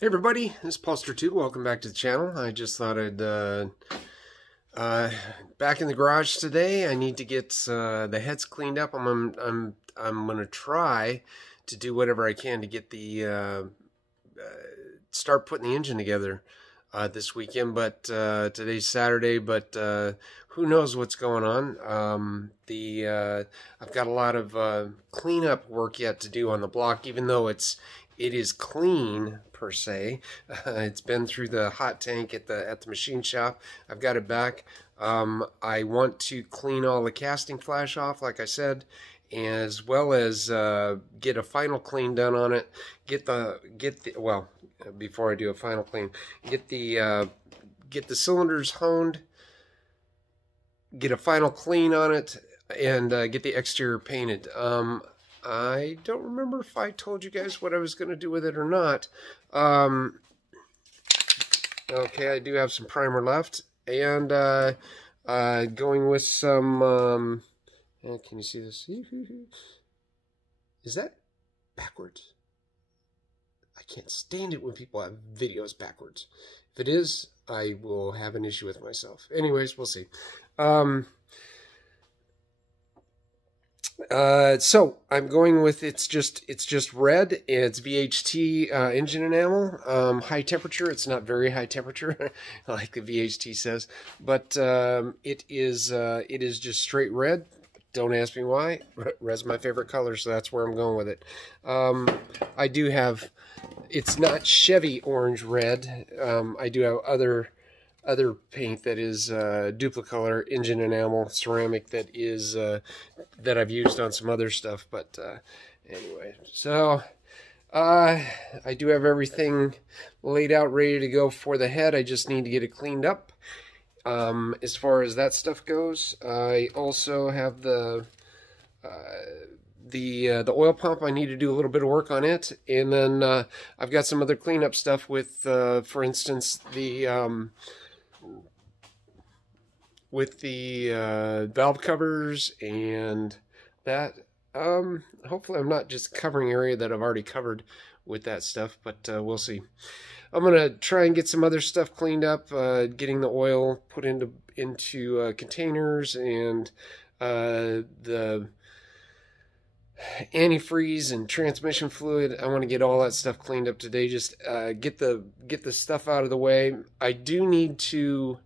Hey everybody, this is Paulster2. Welcome back to the channel. I just thought I'd back in the garage today. I need to get the heads cleaned up. I'm gonna try to do whatever I can to get the start putting the engine together this weekend. But today's Saturday. But who knows what's going on? I've got a lot of cleanup work yet to do on the block, even though it is clean per se. It's been through the hot tank at the machine shop. I've got it back. I want to clean all the casting flash off, like I said, as well as get a final clean done on it. Well, before I do a final clean, get the cylinders honed, get a final clean on it, and get the exterior painted. I don't remember if I told you guys what I was going to do with it or not. Okay, I do have some primer left, and going with some, can you see this? Is that backwards? I can't stand it when people have videos backwards. If it is, I will have an issue with myself. Anyways, we'll see. So I'm going with it's just red. It's VHT engine enamel, high temperature. It's not very high temperature, like the VHT says, but it is just straight red. Don't ask me why. Red's my favorite color, so that's where I'm going with it. I do have. It's not Chevy orange red. I do have other paint that is duplicolor engine enamel ceramic that is that I've used on some other stuff. But anyway, so I do have everything laid out, ready to go for the head. I just need to get it cleaned up. As far as that stuff goes, I also have the oil pump. I need to do a little bit of work on it, and then I've got some other cleanup stuff with, for instance, the valve covers and that. Hopefully I'm not just covering area that I've already covered with that stuff, but we'll see. I'm gonna try and get some other stuff cleaned up, getting the oil put into containers, and the antifreeze and transmission fluid. I want to get all that stuff cleaned up today. Just get the stuff out of the way. I do need to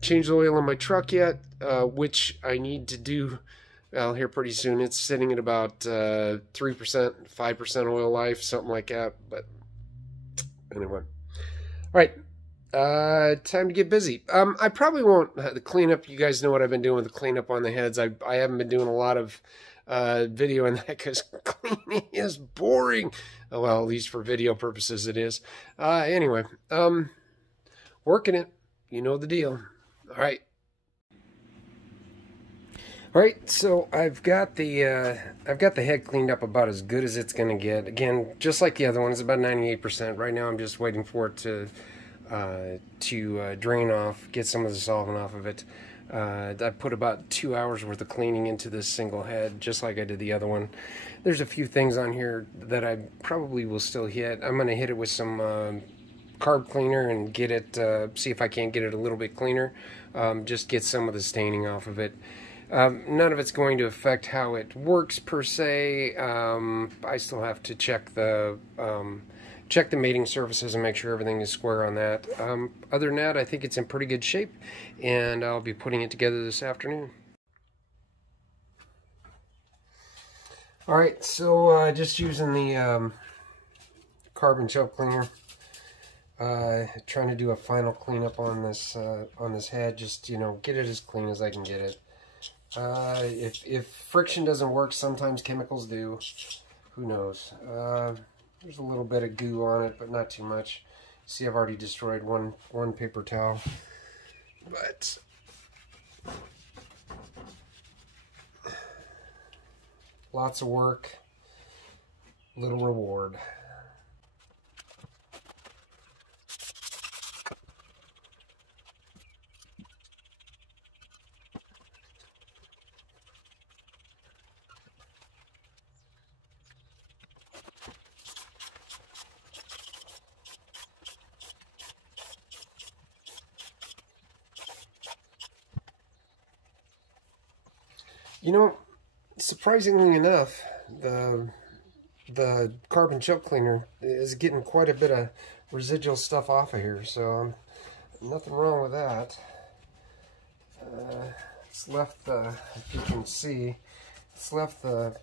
change the oil in my truck yet, which I need to do here pretty soon. It's sitting at about 3%, 5% oil life, something like that. But anyway, all right, time to get busy. I probably won't the cleanup. You guys know what I've been doing with the cleanup on the heads. I haven't been doing a lot of video on that because cleaning is boring. Well, at least for video purposes it is. Anyway, working it. You know the deal. All right. All right, so I've got the head cleaned up about as good as it's gonna get. Again, just like the other one, it's about 98%. Right now, I'm just waiting for it to drain off, get some of the solvent off of it. I put about 2 hours worth of cleaning into this single head, just like I did the other one. There's a few things on here that I probably will still hit. I'm gonna hit it with some carb cleaner and get it, see if I can't get it a little bit cleaner. Just get some of the staining off of it. None of it's going to affect how it works per se. I still have to check the mating surfaces and make sure everything is square on that. Other than that, I think it's in pretty good shape, and I'll be putting it together this afternoon. All right, so just using the carbon gel cleaner. Trying to do a final cleanup on this head. Just, you know, get it as clean as I can get it. If friction doesn't work, sometimes chemicals do. Who knows? There's a little bit of goo on it, but not too much. See, I've already destroyed one paper towel, but lots of work, little reward. You know, surprisingly enough, the carbon choke cleaner is getting quite a bit of residual stuff off of here, so nothing wrong with that. It's left the, if you can see, it's left the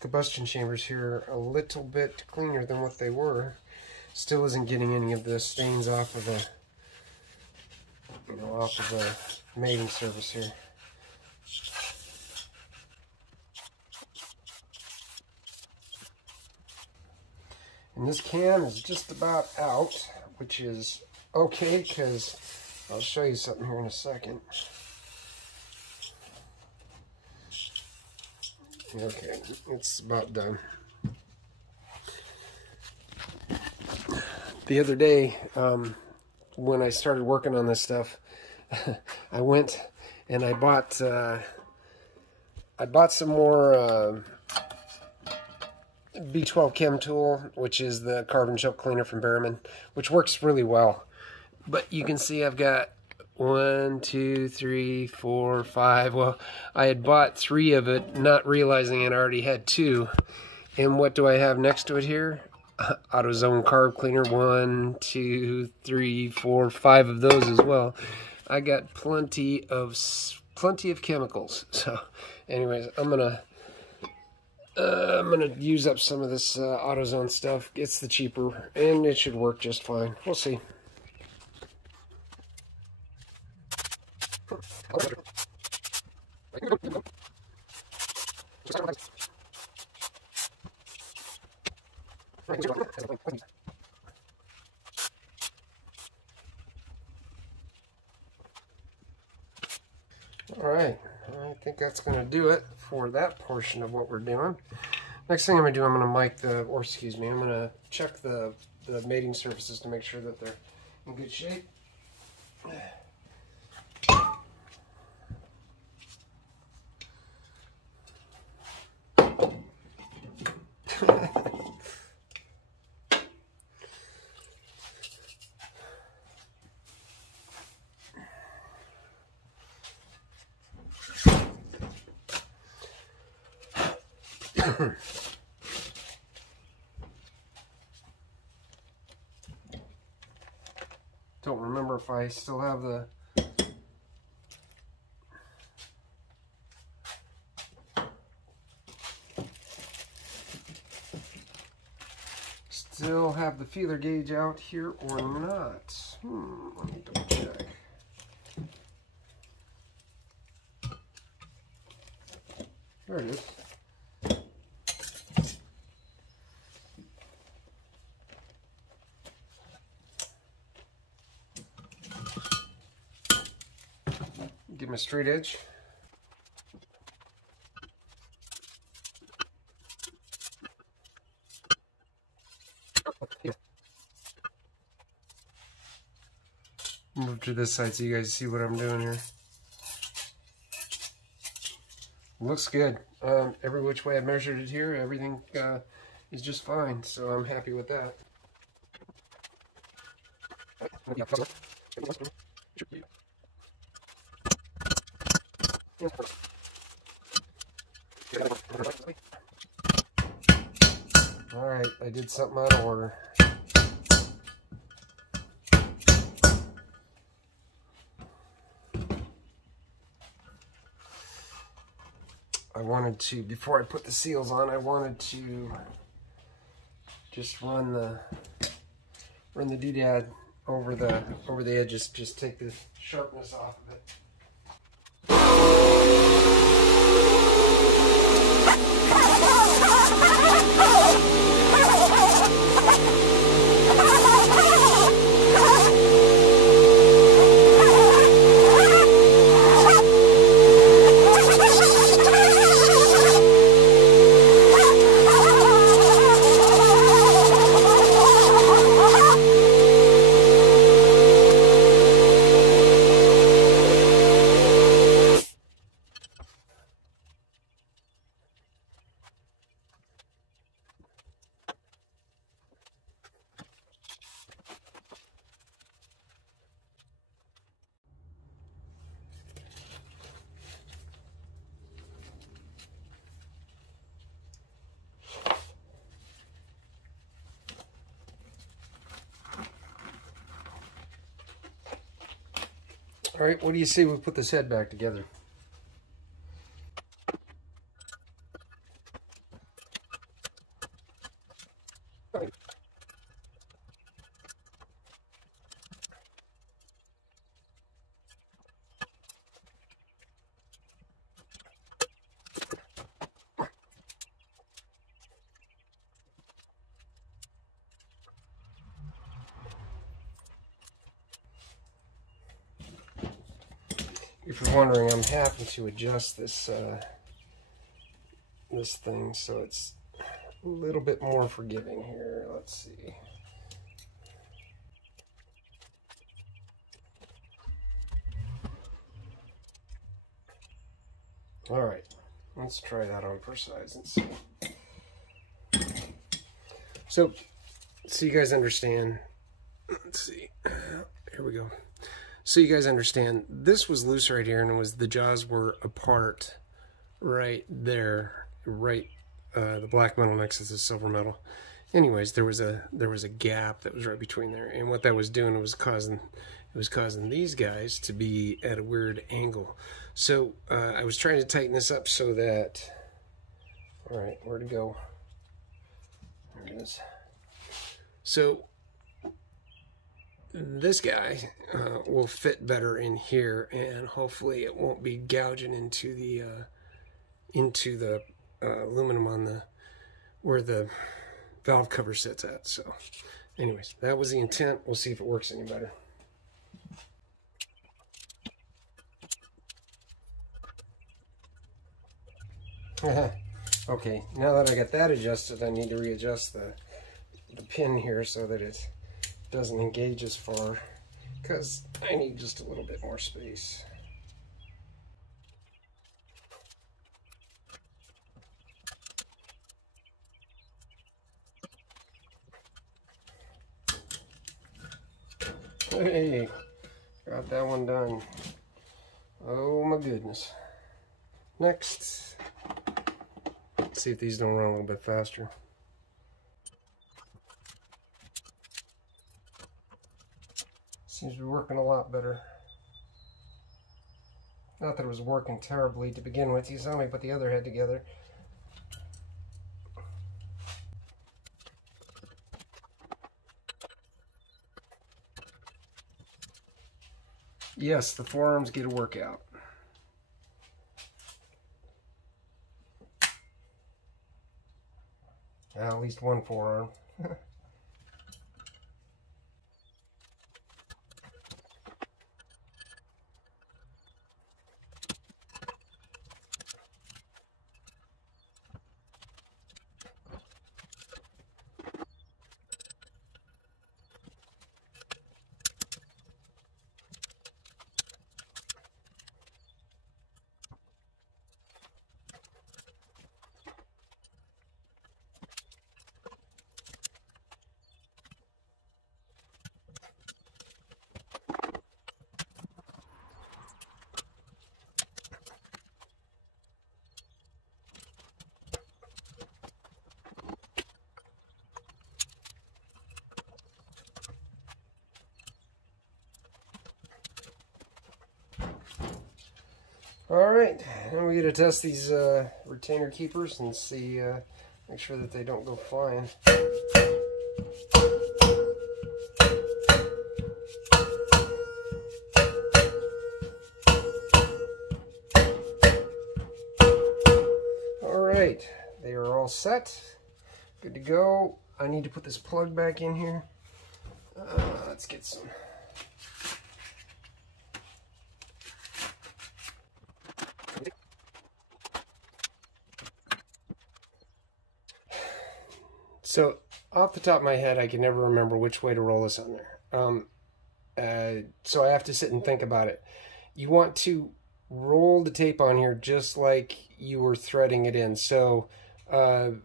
combustion chambers here a little bit cleaner than what they were. Still isn't getting any of the stains off of the, off of the mating surface here. And this can is just about out, which is okay, because I'll show you something here in a second. Okay, it's about done. The other day, when I started working on this stuff, I went and I bought some more B12 Chem Tool, which is the carbon choke cleaner from Behrman, which works really well. But you can see I've got 1, 2, 3, 4, 5. Well, I had bought 3 of it, not realizing I already had 2. And what do I have next to it here? AutoZone Carb Cleaner. 1, 2, 3, 4, 5 of those as well. I got plenty of chemicals. So, anyways, I'm gonna use up some of this AutoZone stuff. It's the cheaper, and it should work just fine. We'll see. All right, I think that's going to do it for that portion of what we're doing. Next thing I'm going to do, I'm going to I'm going to check the mating surfaces to make sure that they're in good shape. Don't remember if I still have the feeler gauge out here or not. Let me double check. There it is. Give him a straight edge. Move to this side so you guys see what I'm doing here. Looks good. Every which way I measured it here, everything is just fine, so I'm happy with that. Alright, I did something out of order. I wanted to, before I put the seals on, I wanted to just run the doodad over the edges, just take the sharpness off of it. All right, what do you say we put this head back together? If you're wondering, I'm having to adjust this this thing so it's a little bit more forgiving here. Let's see. All right, let's try that on for size and see. So you guys understand. Let's see. Here we go. So you guys understand, this was loose right here, and it was the jaws were apart right there, right the black metal next to the silver metal. Anyways, there was a gap that was right between there, and what that was doing was causing these guys to be at a weird angle. So I was trying to tighten this up so that, all right, where'd it go? There it is. So this guy will fit better in here, and hopefully it won't be gouging into the aluminum on the where the valve cover sits at. So anyways, that was the intent. We'll see if it works any better. Okay, now that I got that adjusted, I need to readjust the pin here so that it doesn't engage as far, because I need just a little bit more space. Hey, got that one done. Oh my goodness. Next, let's see if these don't run a little bit faster. Seems to be working a lot better. Not that it was working terribly to begin with. You saw me put the other head together. Yes, the forearms get a workout. At least one forearm. All right, now we get to test these retainer keepers and see, make sure that they don't go flying. All right, they are all set, good to go. I need to put this plug back in here. Let's get some. So off the top of my head, I can never remember which way to roll this on there. So I have to sit and think about it. You want to roll the tape on here just like you were threading it in. So the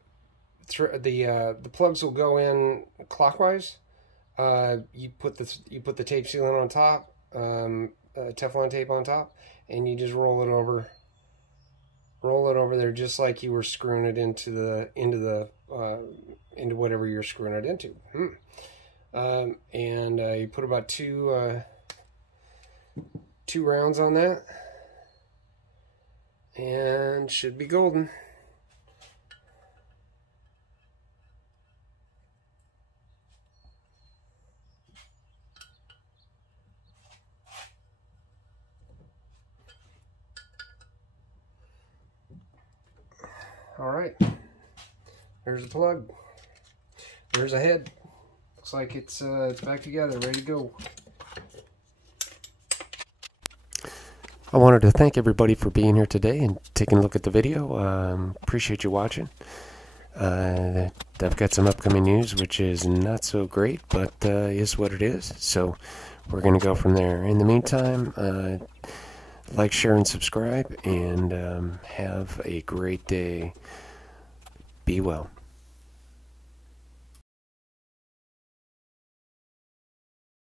plugs will go in clockwise. You put the tape sealant on top, Teflon tape on top, and you just roll it over there just like you were screwing it into whatever you're screwing it into. And you put about two 2 rounds on that, and should be golden. All right, there's the plug. There's a head. Looks like it's back together, ready to go. I wanted to thank everybody for being here today and taking a look at the video. Appreciate you watching. I've got some upcoming news, which is not so great, but is what it is. So we're going to go from there. In the meantime, like, share, and subscribe, and have a great day. Be well.